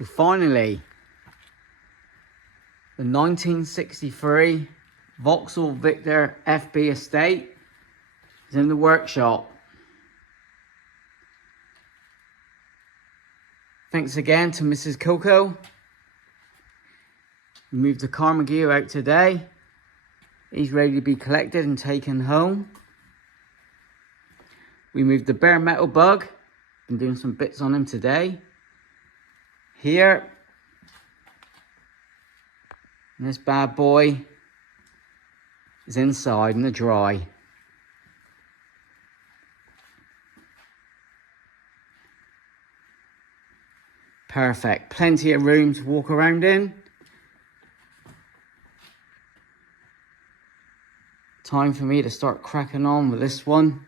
So finally, the 1963 Vauxhall Victor FB estate is in the workshop. Thanks again to Mrs. Coco. We moved the Carmagear out today. He's ready to be collected and taken home. We moved the bare metal bug. Been doing some bits on him today. Here. And this bad boy is inside in the dry. Perfect. Plenty of room to walk around in. Time for me to start cracking on with this one.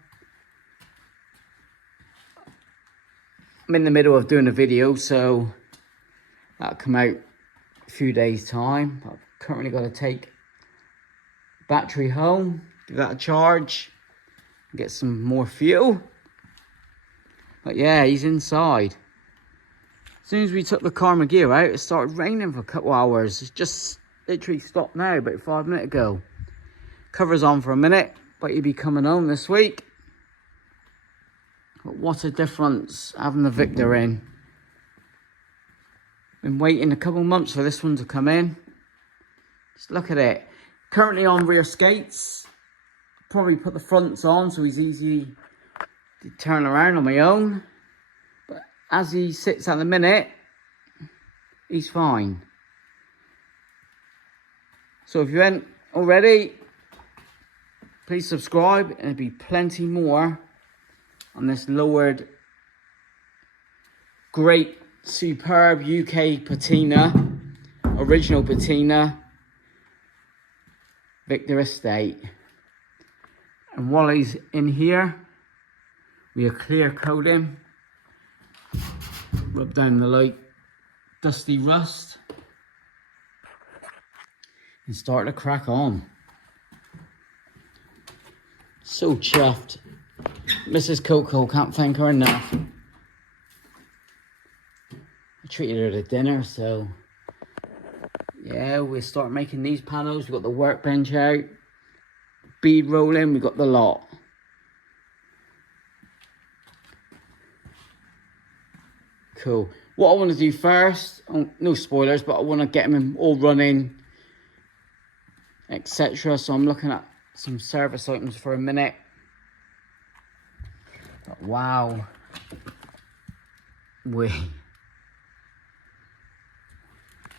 I'm in the middle of doing a video, so that'll come out a few days' time. I've currently got to take battery home, give that a charge, get some more fuel. But yeah, he's inside. As soon as we took the Carmagear out, it started raining for a couple hours. It's just literally stopped now, about 5 minutes ago. Cover's on for a minute, but he'll be coming home this week. But what a difference having the Victor in. Been waiting a couple months for this one to come in. Just look at it. Currently on rear skates. Probably put the fronts on so he's easy to turn around on my own. But as he sits at the minute, he's fine. So if you ain't already, please subscribe, and there'll be plenty more on this lowered, great, superb UK patina, original patina, Victor estate. And while he's in here, we'll clear coat him, rub down the light dusty rust, and start to crack on. So chuffed. Mrs. Coco, can't thank her enough. I treated her to dinner, so yeah, we'll start making these panels. We've got the workbench out, bead rolling, we've got the lot. Cool. What I want to do first, no spoilers, but I want to get them all running, etc. So I'm looking at some service items for a minute. Wow.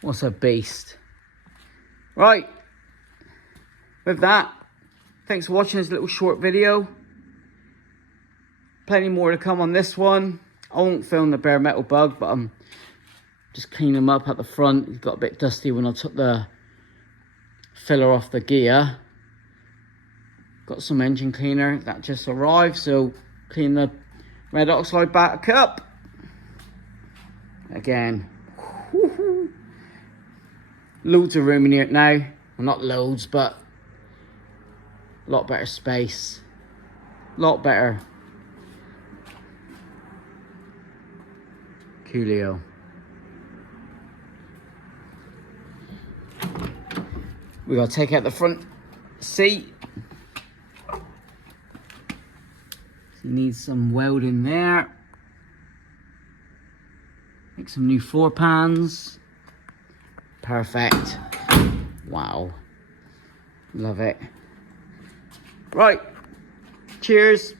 What's a beast. Right. With that, thanks for watching this little short video. Plenty more to come on this one. I won't film the bare metal bug, but I'm just cleaning him up at the front. He got a bit dusty when I took the filler off the gear. Got some engine cleaner that just arrived, so clean the red oxide back up. Again, loads of room in here now. Well, not loads, but a lot better space. A lot better. Coolio. We gotta take out the front seat. Needs some welding there. Make some new floor pans. Perfect. Wow. Love it. Right. Cheers.